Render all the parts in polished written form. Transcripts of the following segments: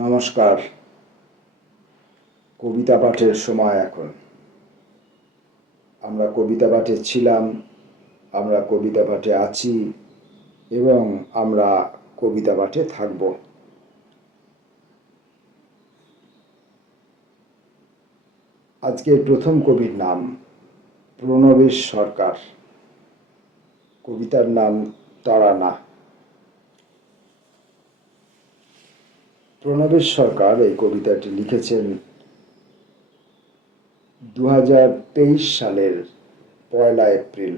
নমস্কার। কবিতা পাঠের সময় এখন। আমরা কবিতা পাঠে ছিলাম, আমরা কবিতা পাঠে আছি এবং আমরা কবিতা পাঠে থাকব। আজকের প্রথম কবির নাম প্রণবেশ সরকার। কবিতার নাম তরানা। প্রণবেশ সরকার এই কবিতাটি লিখেছেন 2023 সালের 1 এপ্রিল।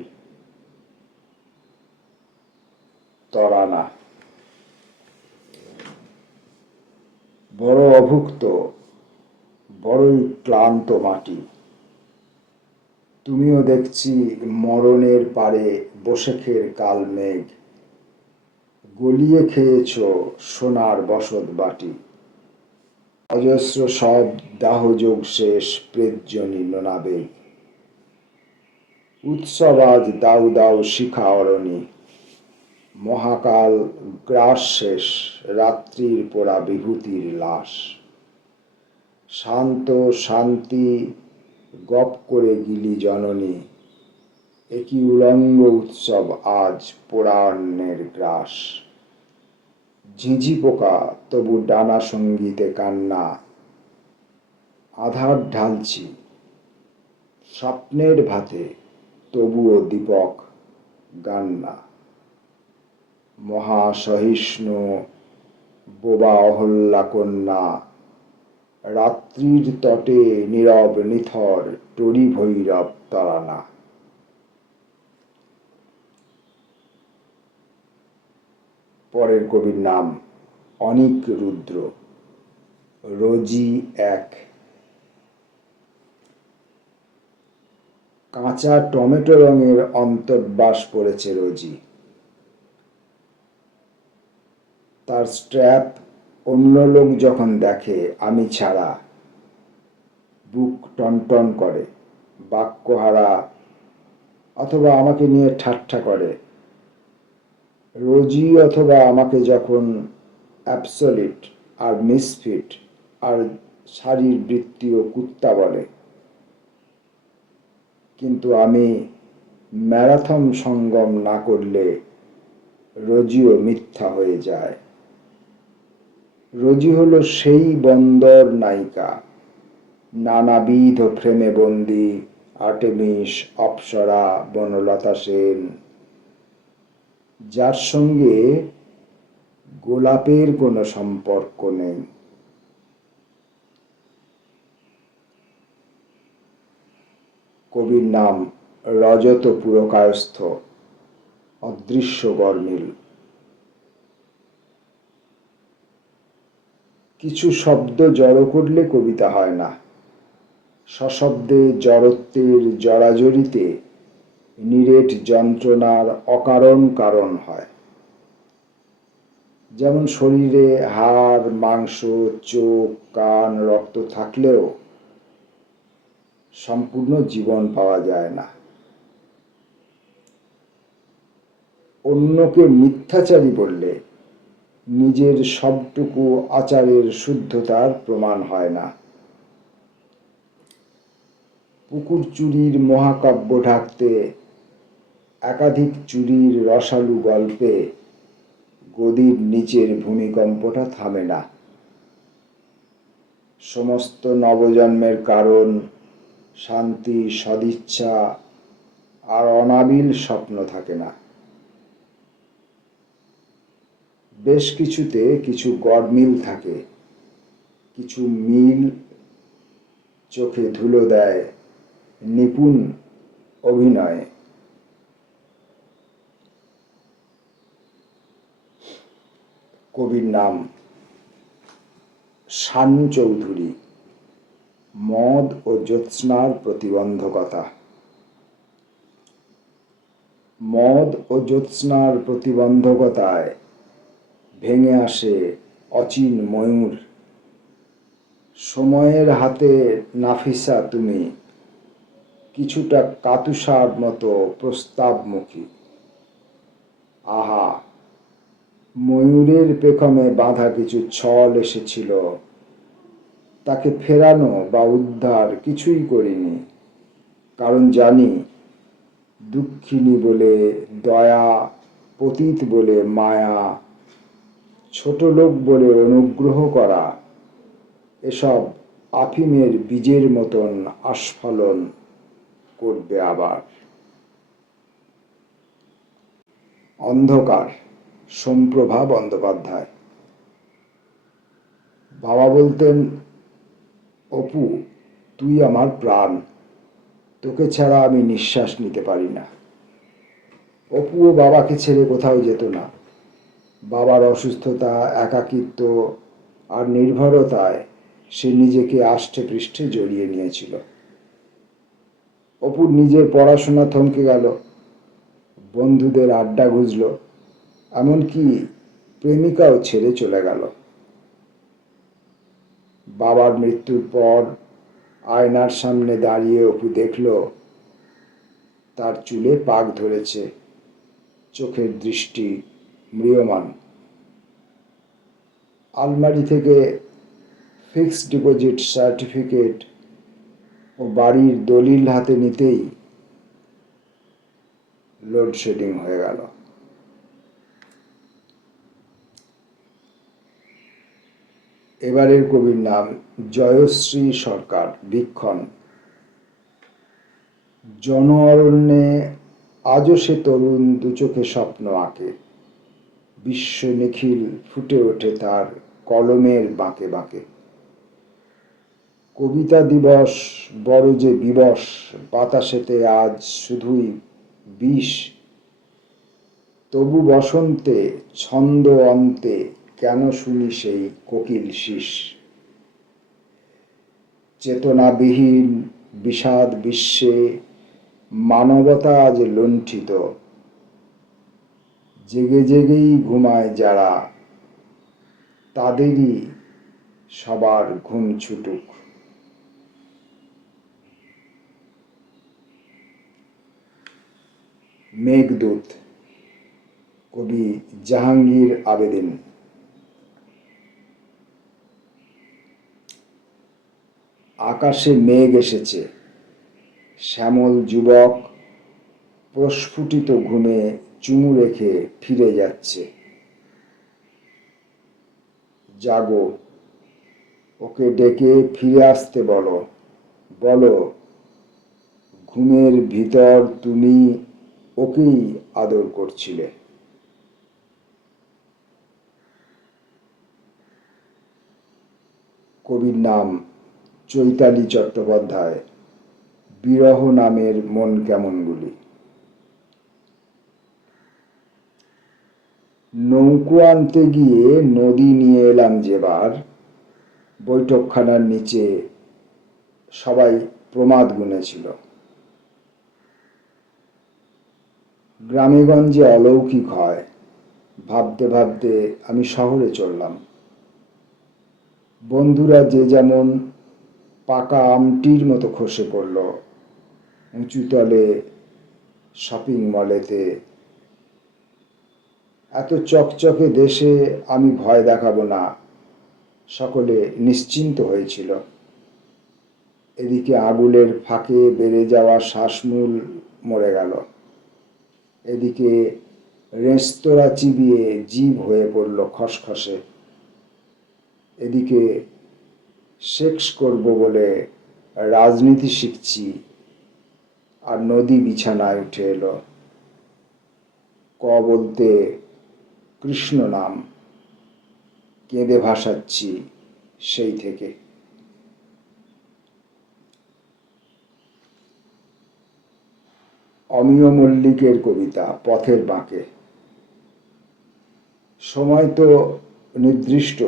তরানা। বড় অভুক্ত, বড়ই ক্লান্ত মাটি, তুমিও দেখছি মরণের পারে বসেখের কাল মেঘ, গলিয়ে খেয়েছ সোনার বসত বাটি, অজস্র সব দাহযোগ শেষ প্রেজ্জনী নোনাবেগ, উৎসব আজ দাউ দাউ শিখা অরণি, মহাকাল গ্রাস শেষ রাত্রির পোড়া বিভূতির লাশ, শান্ত শান্তি গপ করে গিলি জননী, একই উলঙ্গ উৎসব আজ পোড়া অন্নের গ্রাস, ঝিঁঝি পোকা তবু ডানা সঙ্গীতে কান্না, আধার ঢালছি স্বপ্নের ভাতে তবুও দীপক গান্না, মহাসহিষ্ণু বোবা অহল্যা কন্যা, রাত্রির তটে নীরব নিথর টরি ভৈরব তরানা। পরের কবির নাম অনিক রুদ্র। রোজি এক। কাঁচা টমেটো রঙের অন্তর্বাস পড়েছে রোজি। তার স্ট্র্যাপ অন্য লোক যখন দেখে আমি ছাড়া বুক টনটন করে, বাক্যহারা অথবা আমাকে নিয়ে ঠাট্টা করে। রোজি অথবা আমাকে যখন অ্যাবসলিট আর মিসফিট আর শারীরবৃত্তীয় কুত্তা বলে, কিন্তু আমি ম্যারাথন সঙ্গম না করলে রোজিও মিথ্যা হয়ে যায়। রোজি হলো সেই বন্দর নায়িকা, নানাবিধ ফ্রেমে বন্দি, আর্টেমিস, অপ্সরা, বনলতা সেন, যার সঙ্গে গোলাপের কোনো সম্পর্ক নেই। কবির নাম রজত পুরকায়স্থ। অদৃশ্য গরমিল। কিছু শব্দ জড়ো করলে কবিতা হয় না। সশব্দে জড়ত্বের জড়াজড়িতে নিরেট যন্ত্রণার অকারণ কারণ হয়। যেমন শরীরে হাড়, মাংস, চোখ, কান, রক্ত থাকলেও সম্পূর্ণ জীবন পাওয়া যায় না। অন্যকে মিথ্যাচারী বললে নিজের সবটুকু আচারের শুদ্ধতার প্রমাণ হয় না। পুকুর চুরির মহাকাব্য ঢাকতে একাধিক চুরির রসালু গল্পে গদির নিচের ভূমিকম্পটা থামে না। সমস্ত নবজন্মের কারণ শান্তি, সদিচ্ছা আর অনাবিল স্বপ্ন থাকে না। বেশ কিছুতে কিছু গরমিল থাকে, কিছু মিল চোখে ধুলো দেয় নিপুণ অভিনয়ে। কবির নাম শানু চৌধুরী। মদ ও জ্যোৎস্নার প্রতিবন্ধকতা। মদ ও জ্যোৎস্নার প্রতিবন্ধকতায় ভেঙে আসে অচিন ময়ূর। সময়ের হাতে নাফিসা তুমি, কিছুটা কাতুষার মতো প্রস্তাবমুখী। আহা, ময়ূরের পেখমে বাঁধা কিছু ছল এসেছিল, তাকে ফেরানো বা উদ্ধার কিছুই করিনি, কারণ জানি দুঃখিনী বলে দয়া, পতিত বলে মায়া, ছোট লোক বলে অনুগ্রহ করা এসব আফিমের বীজের মতন আস্ফালন করবে আবার। অন্ধকার, সোমপ্রভা বন্দ্যোপাধ্যায়। বাবা বলতেন, অপু তুই আমার প্রাণ, তোকে ছাড়া আমি নিঃশ্বাস নিতে পারি না। অপুও বাবাকে ছেড়ে কোথাও যেত না। বাবার অসুস্থতা, একাকিত্ব আর নির্ভরতায় সে নিজেকে আষ্টে পৃষ্ঠে জড়িয়ে নিয়েছিল। অপুর নিজের পড়াশোনা থমকে গেল, বন্ধুদের আড্ডা ঘুচল, এমনকি প্রেমিকাও ছেড়ে চলে গেল। বাবার মৃত্যুর পর আয়নার সামনে দাঁড়িয়ে অপু দেখল তার চুলে পাক ধরেছে, চোখের দৃষ্টি ম্রিয়মান। আলমারি থেকে ফিক্সড ডিপোজিট সার্টিফিকেট ও বাড়ির দলিল হাতে নিতেই লোডশেডিং হয়ে গেল। এবারের কবির নাম জয়শ্রী সরকার, বীক্ষণ। জন অরণ্যে আজও সে তরুণ দুচোখে স্বপ্ন আঁকে, বিশ্ব নিখিল ফুটে ওঠে তার কলমের বাঁকে বাঁকে। কবিতা দিবস বড় যে বিবশ, বাতাসেতে আজ শুধুই বিষ, তবু বসন্তে ছন্দ অন্তে কেন শুনি সেই কোকিল শীষ। চেতনাবিহীন বিষাদ বিশ্বে মানবতা আজ লুণ্ঠিত, জেগে জেগেই ঘুমায় যারা, তাদেরই সবার ঘুম ছুটুক। মেঘদূত, কবি জাহাঙ্গীর আবেদিন। আকাশে মেঘ এসেছে, শ্যামল যুবক প্রস্ফুটিত ঘুমে চুমু রেখে ফিরে যাচ্ছে। জাগো, ওকে ডেকে ফিরে আসতে বলো, বলো ঘুমের ভিতর তুমি ওকেই আদর করছিলে। কবির নাম চৈতালি চট্টোপাধ্যায়, বিরহ নামের মন কেমনগুলি। নৌকো আনতে গিয়ে নদী নিয়ে এলাম যেবার, বৈঠকখানার নিচে সবাই প্রমাদ গুনেছিল। গ্রামেগঞ্জে অলৌকিক হয়, ভাবতে ভাবতে আমি শহরে চললাম। বন্ধুরা যে যেমন পাকা আমটির মতো খসে পড়ল উঁচুতলে শপিং মলেতে। এত চকচকে দেশে আমি ভয় দেখাবো না, সকলে নিশ্চিন্ত হয়েছিল। এদিকে আগুলের ফাঁকে বেড়ে যাওয়া শ্বাসমূল মরে গেল, এদিকে রেস্তোরাঁ চিবিয়ে জিভ হয়ে পড়ল খসখসে, এদিকে সেক্স করব বলে রাজনীতি শিখছি আর নদী বিছানায় উঠে এলো। ক বলতে কৃষ্ণ নাম, কেঁদে ভাসাচ্ছি সেই থেকে। অমিয় মল্লিকের কবিতা পথের বাঁকে। সময় তো নির্দিষ্ট,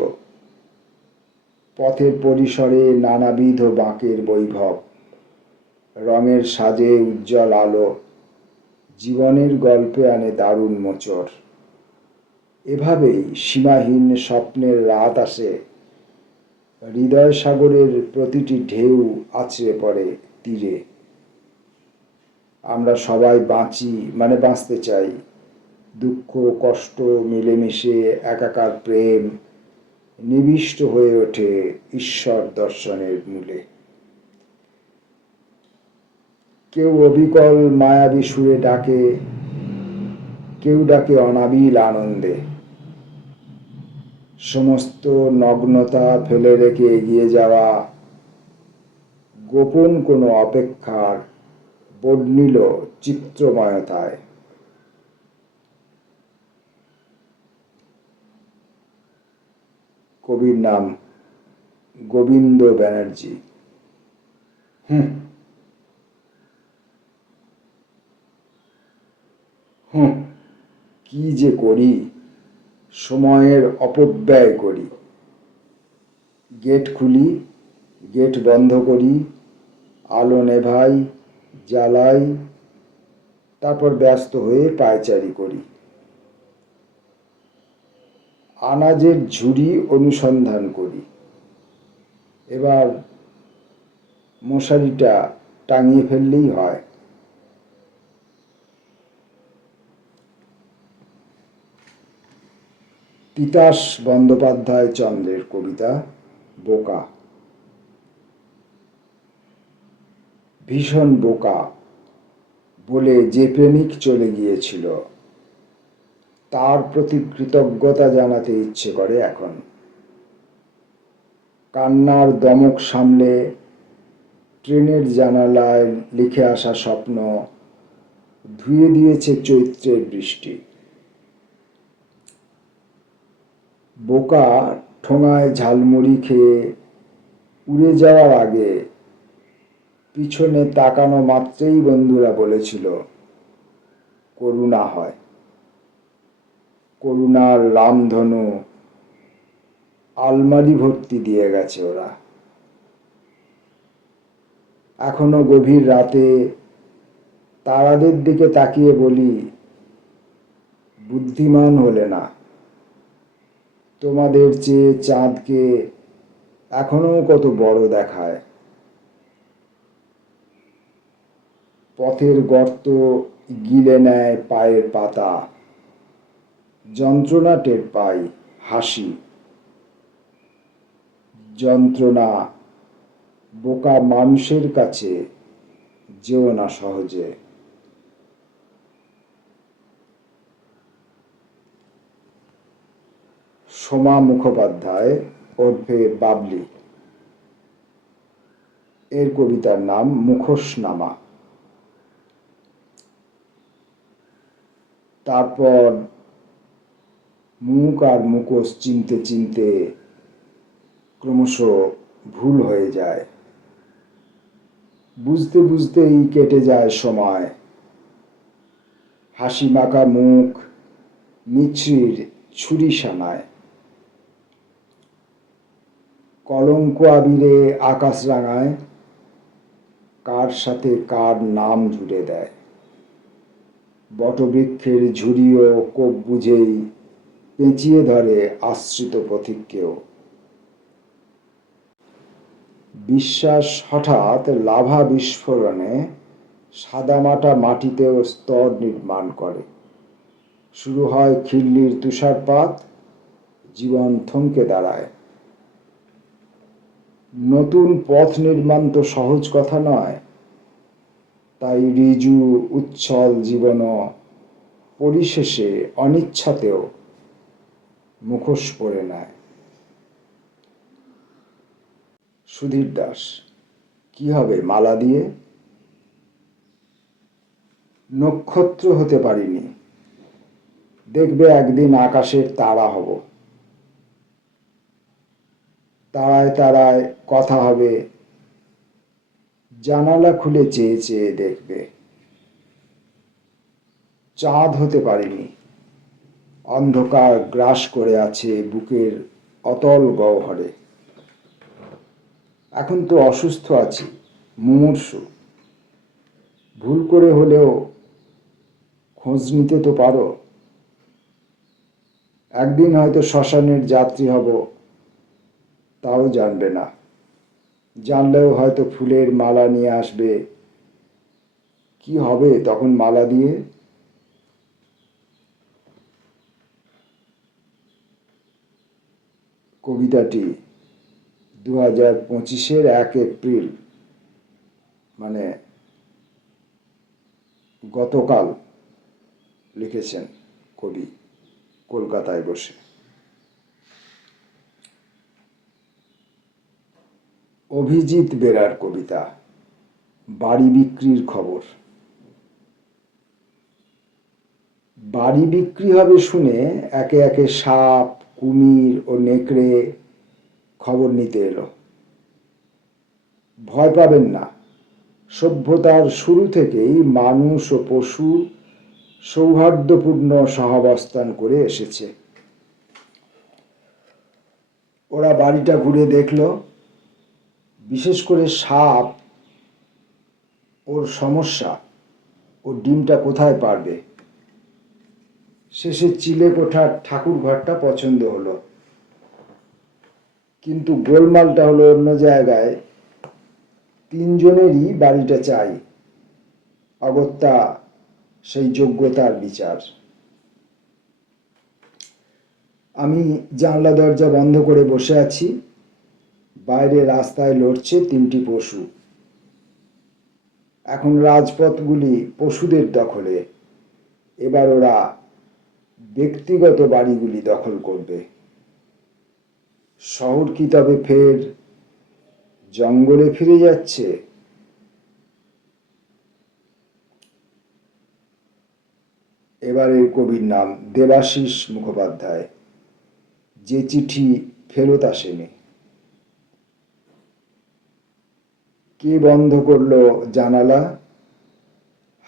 পথের পরিসরে নানাবিধ বাঁকের বৈভব, রঙের সাজে উজ্জ্বল আলো, জীবনের গল্পে আনে দারুণ মোচড়। এভাবেই সীমাহীন স্বপ্নের রাত আসে, হৃদয় সাগরের প্রতিটি ঢেউ আছড়ে পড়ে তীরে। আমরা সবাই বাঁচি মানে বাঁচতে চাই, দুঃখ কষ্ট মিলেমিশে একাকার প্রেম নিবিষ্ট হয়ে ওঠে ঈশ্বর দর্শনের মূলে। কেউ অবিকল মায়াবী সুরে ডাকে, কেউ ডাকে অনাবিল আনন্দে। সমস্ত নগ্নতা ফেলে রেখে এগিয়ে যাওয়া গোপন কোনো অপেক্ষার বর্ণিল চিত্রময়তায়। কবির নাম গোবিন্দ ব্যানার্জি। হুম হুম কি যে করি, সময়ের অপব্যয় করি। গেট খুলি, গেট বন্ধ করি, আলো নেভাই, জ্বালাই, তারপর ব্যস্ত হয়ে পায়চারি করি। আনাজের ঝুড়ি অনুসন্ধান করি। এবার মশারিটা টাঙিয়ে ফেললেই হয়। তিতাস বন্দ্যোপাধ্যায় চন্দ্রের কবিতা বোকা। ভীষণ বোকা বলে যে প্রেমিক চলে গিয়েছিল, তার প্রতি কৃতজ্ঞতা জানাতে ইচ্ছে করে এখন। কান্নার দমক সামলে ট্রেনের জানালায় লিখে আসা স্বপ্ন ধুয়ে দিয়েছে চৈত্রের বৃষ্টি। বোকা ঠোঙায় ঝালমুড়ি খেয়ে উড়ে যাওয়ার আগে পিছনে তাকানো মাত্রেই বন্ধুরা বলেছিল করুণা হয়। করুণার রামধনু আলমারি ভর্তি দিয়ে গেছে ওরা। এখনো গভীর রাতে তারাদের দিকে তাকিয়ে বলি, বুদ্ধিমান হলে না, তোমাদের চেয়ে চাঁদকে এখনো কত বড় দেখায়। পথের গর্ত গিলে নেয় পায়ের পাতা, যন্ত্রণা টের পাই, হাসি। যন্ত্রণা বোকা মানুষের কাছে যেও না সহজে। সোমা মুখোপাধ্যায় ওরফে বাবলি, এর কবিতার নাম মুখোশনামা। তারপর মুখ আর মুখোশ চিনতে চিনতে ক্রমশ ভুল হয়ে যায়। বুঝতে বুঝতেই কেটে যায় সময়। হাসি মাখা মুখ মিছরির ছুরি সানায়। কলঙ্ক আবিরে আকাশ রাঙায়, কার সাথে কার নাম জুড়ে দেয়। বটবৃক্ষের ঝুড়িও কোপ বুঝেই পেঁচিয়ে ধরে আশ্রিত পথিককেও। বিশ্বাস হঠাৎ লাভা বিস্ফোরণে সাদামাটা মাটিতেও স্তর নির্মাণ করে। শুরু হয় খিল্লির তুষারপাত, জীবন থমকে দাঁড়ায়। নতুন পথ নির্মাণ তো সহজ কথা নয়, তাই ঋজু উচ্ছল জীবনও পরিশেষে অনিচ্ছাতেও মুখোশ পরে নেয়। সুধীর দাস, কি হবে মালা দিয়ে? নক্ষত্র হতে পারিনি, দেখবে একদিন আকাশের তারা হব। তারায় তারায় কথা হবে, জানালা খুলে চেয়ে চেয়ে দেখবে। চাঁদ হতে পারিনি, অন্ধকার গ্রাস করে আছে বুকের অতল গহ্বরে। এখন তো অসুস্থ আছি, মুমূর্ষু। ভুল করে হলেও খোঁজ নিতে তো পারো। একদিন হয়তো শ্মশানের যাত্রী হব, তাও জানবে না। জানলেও হয়তো ফুলের মালা নিয়ে আসবে। কি হবে তখন মালা দিয়ে? কবিতাটি 2025-এর 1 এপ্রিল মানে গতকাল লিখেছেন কবি কলকাতায় বসে। অভিজিৎ বেরার কবিতা বাড়ি বিক্রির খবর। বাড়ি বিক্রি হবে শুনে একে একে সাপ, কুমির ও নেকড়ে খবর নিতে এলো। ভয় পাবেন না, সভ্যতার শুরু থেকেই মানুষ ও পশু সৌহার্দ্যপূর্ণ সহাবস্থান করে এসেছে। ওরা বাড়িটা ঘুরে দেখলো, বিশেষ করে সাপ ওর সমস্যা, ও ডিমটা কোথায় পারবে। শেষে চিলেকোঠার ঠাকুর ঘরটা পছন্দ হলো, কিন্তু গোলমালটা হলো অন্য জায়গায়। তিনজনেরই বাড়িটা চাই, অগত্যা সেই যোগ্যতার বিচার। আমি জানলা দরজা বন্ধ করে বসে আছি, বাইরে রাস্তায় লড়ছে 3টি পশু। এখন রাজপথগুলি পশুদের দখলে, এবার ওরা ব্যক্তিগত বাড়িগুলি দখল করবে। শহর কি তবে ফের জঙ্গলে ফিরে যাচ্ছে? এবারের কবির নাম দেবাশিস মুখোপাধ্যায়। যে চিঠি ফেরত আসেনি। কে বন্ধ করলো জানালা?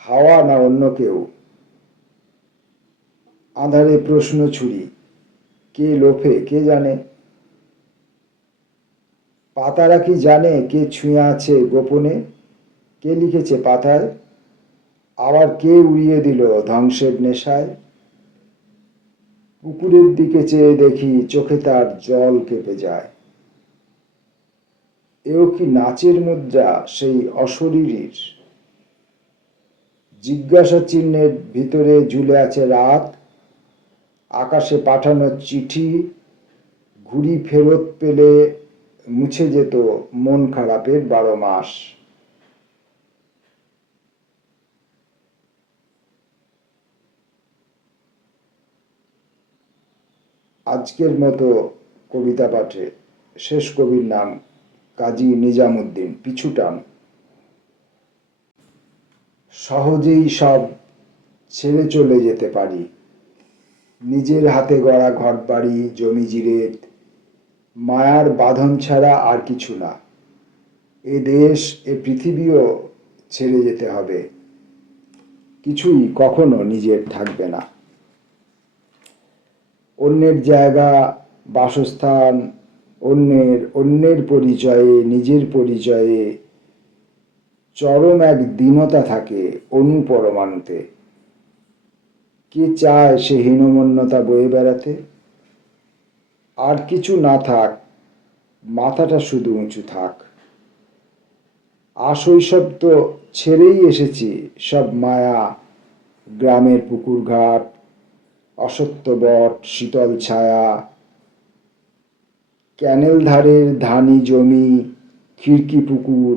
হাওয়া না অন্য কেউ? আঁধারে প্রশ্ন ছুরি, কে লোফে কে জানে? পাতারা কি জানে কে ছুঁয়ে আছে গোপনে? কে লিখেছে পাতায়? আবার কে উড়িয়ে দিল ধ্বংসের নেশায়? পুকুরের দিকে চেয়ে দেখি, চোখে তার জল কেঁপে যায়। এও কি নাচের মুদ্রা সেই অশরীরীর? জিজ্ঞাসা চিহ্নের ভিতরে ঝুলে আছে রাত। আকাশে পাঠানো চিঠি ঘুড়ি ফেরত পেলে মুছে যেত মন খারাপের 12 মাস। আজকের মতো কবিতা পাঠে শেষ কবির নাম কাজী নিজামুদ্দিন, পিছুটান। সহজেই সব ছেড়ে চলে যেতে পারি, নিজের হাতে গড়া ঘরবাড়ি, জমি জিরেত, মায়ার বাঁধন ছাড়া আর কিছু না। এ দেশ, এ পৃথিবীও ছেড়ে যেতে হবে, কিছুই কখনো নিজের থাকবে না। অন্যের জায়গা, বাসস্থান, অন্যের পরিচয়ে, নিজের পরিচয়ে চরম এক দীনতা থাকে অনুপরমাণুতে। কে চায় সে হীনমন্যতা বয়ে বেড়াতে? আর কিছু না থাক, মাথাটা শুধু উঁচু থাক। আশৈশব তো ছেড়েই এসেছি সব মায়া, গ্রামের পুকুর ঘাট, অসত্য বট, শীতল ছায়া, ক্যানেল ধারের ধানি জমি, খিড়কি পুকুর,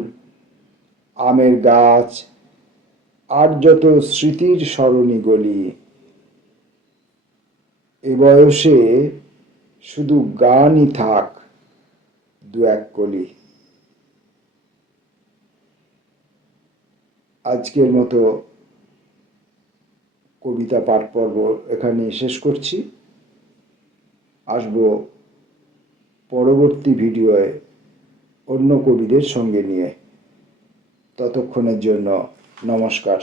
আমের গাছ, আর যত স্মৃতির সরণি গলি। এ বয়সে শুধু গানই থাক 2-1 কলি। আজকের মতো কবিতা পাঠ পর্ব এখানে শেষ করছি। আসব পরবর্তী ভিডিওয়ে অন্য কবিদের সঙ্গে নিয়ে। ততক্ষণের জন্য নমস্কার।